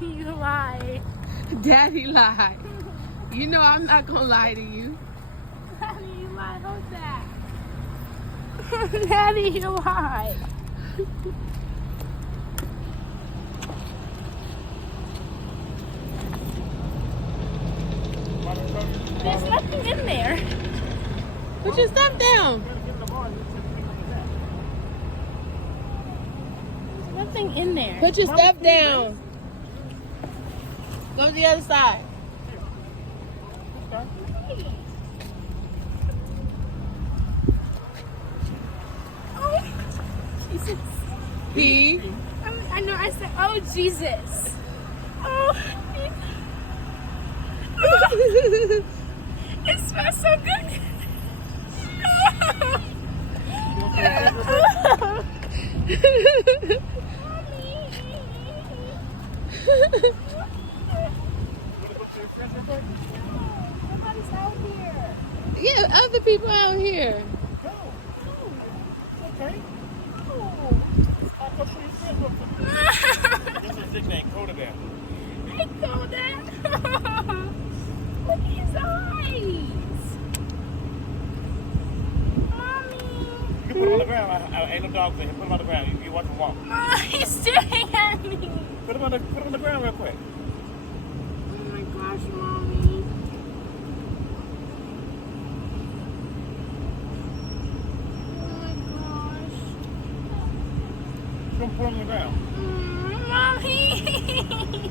You lie. Daddy lied. You know I'm not gonna lie to you. Daddy, you lie. Hold that. Daddy, you lie. There's nothing in there. Put your stuff down. There's nothing in there. Put your stuff down. Go to the other side. Oh, Jesus. He. I know. I said, oh, Jesus. Oh, it smells so good. Nobody's out here. Yeah, other people out here. Okay. This is his nickname, Koda Bear. Hey, Koda. Look at his eyes. Mommy. You can put him on the ground. Ain't no dogs in here. Put him on the ground. You watch him walk. He's staring at me. Put him on the ground real quick. Oh my gosh, Mommy. Oh my gosh. Put him on the ground.